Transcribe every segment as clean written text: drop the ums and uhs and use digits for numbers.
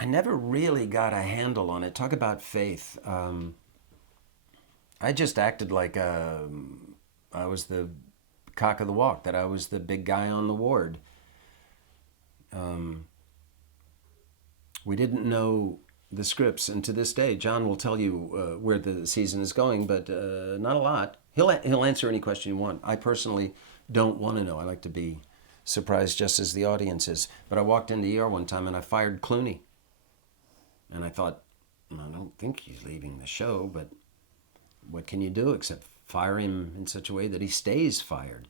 I never really got a handle on it. Talk about faith. I just acted like I was the cock of the walk, that I was the big guy on the ward. We didn't know the scripts, and to this day, John will tell you where the season is going, but not a lot. He'll answer any question you want. I personally don't want to know. I like to be surprised just as the audience is. But I walked into ER one time and I fired Clooney, and I thought, I don't think he's leaving the show, but what can you do except fire him in such a way that he stays fired?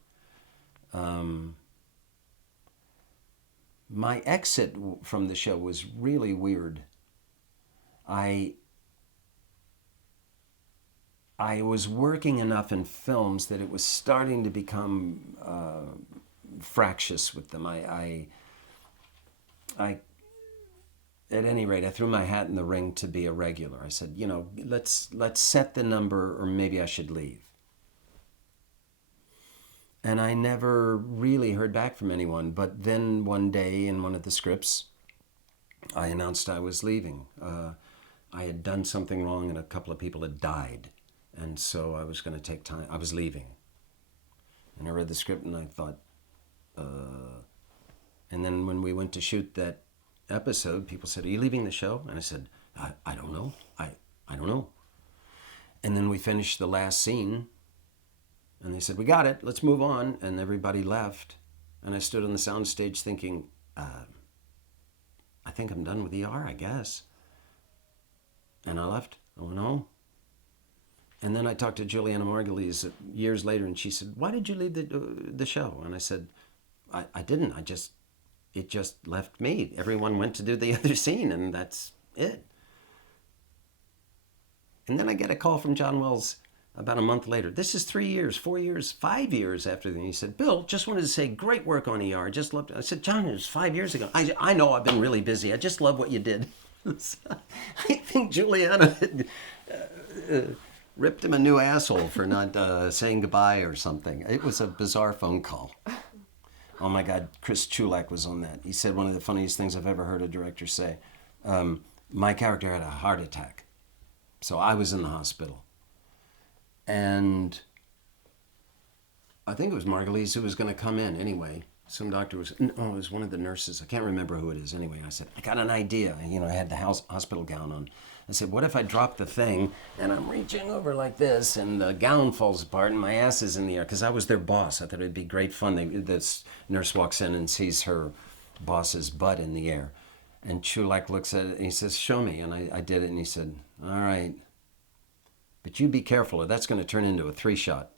My exit from the show was really weird. I I was working enough in films that it was starting to become fractious with them. I, at any rate, I threw my hat in the ring to be a regular. I said, let's set the number, or maybe I should leave. And I never really heard back from anyone. But then one day in one of the scripts, I announced I was leaving. I had done something wrong and a couple of people had died. And so I was going to take time. I was leaving. And I read the script and I thought, and then when we went to shoot that episode, people said, "Are you leaving the show?" And I said, I don't know. I don't know. And then we finished the last scene and they said, "We got it. Let's move on." And everybody left. And I stood on the soundstage thinking, I think I'm done with ER, I guess. And I left. I went home. And then I talked to Juliana Margulies years later, and she said, "Why did you leave the show?" And I said, I didn't. It just left me. Everyone went to do the other scene, and that's it. And then I get a call from John Wells about a month later. This is 3 years, 4 years, 5 years after that. He said, "Bill, just wanted to say great work on ER. I just loved it." I said, "John, it was 5 years ago." I know I've been really busy. I just love what you did." I think Juliana had ripped him a new asshole for not saying goodbye or something. It was a bizarre phone call. Oh my God, Chris Chulak was on that. He said one of the funniest things I've ever heard a director say. My character had a heart attack. So I was in the hospital. And I think it was Margulies who was going to come in anyway. Some doctor was, no, it was one of the nurses. I can't remember who it is anyway. I said, "I got an idea." I had the hospital gown on. I said, "What if I drop the thing and I'm reaching over like this and the gown falls apart and my ass is in the air?" Because I was their boss. I thought it'd be great fun. This nurse walks in and sees her boss's butt in the air. And Chulak looks at it and he says, "Show me." And I did it and he said, "All right, but you be careful or that's going to turn into a 3-shot.